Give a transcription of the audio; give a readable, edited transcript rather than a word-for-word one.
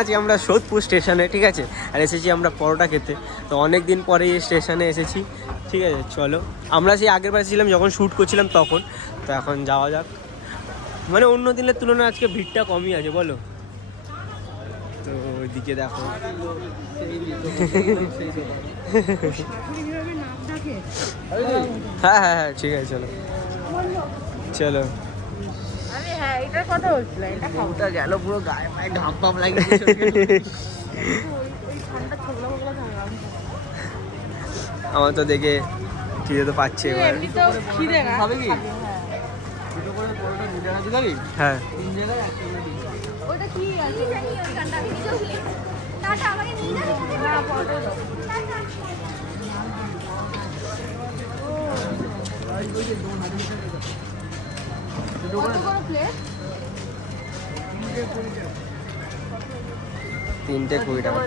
আজকে আমরা সোদপুর স্টেশনে, ঠিক আছে, আর এসেছি আমরা পরোটা খেতে। তো অনেক দিন পরে এই স্টেশনে এসেছি, ঠিক আছে। চলো, আমরা সেই আগের বার ছিলাম যখন শ্যুট করছিলাম তখন। তো এখন যাওয়া যাক। মানে অন্য দিনের তুলনায় আজকে ভিড়টা কমই আছে, বলো। তো ওইদিকে দেখো। হ্যাঁ হ্যাঁ হ্যাঁ, ঠিক আছে, চলো চলো। গেল পুরো গায়ে পায়ে ঘাম পাম লাগে। আমার তো দেখে খিদে তো পাচ্ছে এবার। হবে কি দুটো করে পরোটা দুটো আছে খাবি? হ্যাঁ, 3 জায়গায় একটা করে দিই। ওটা কি আছে জানি ওই গানটা আমি নিজেও ভুলে টাটা আমাকে নিয়ে যাবে না পড়ো টাটা দুটো করে কত বড় প্লেট 3টে 20 টাকা।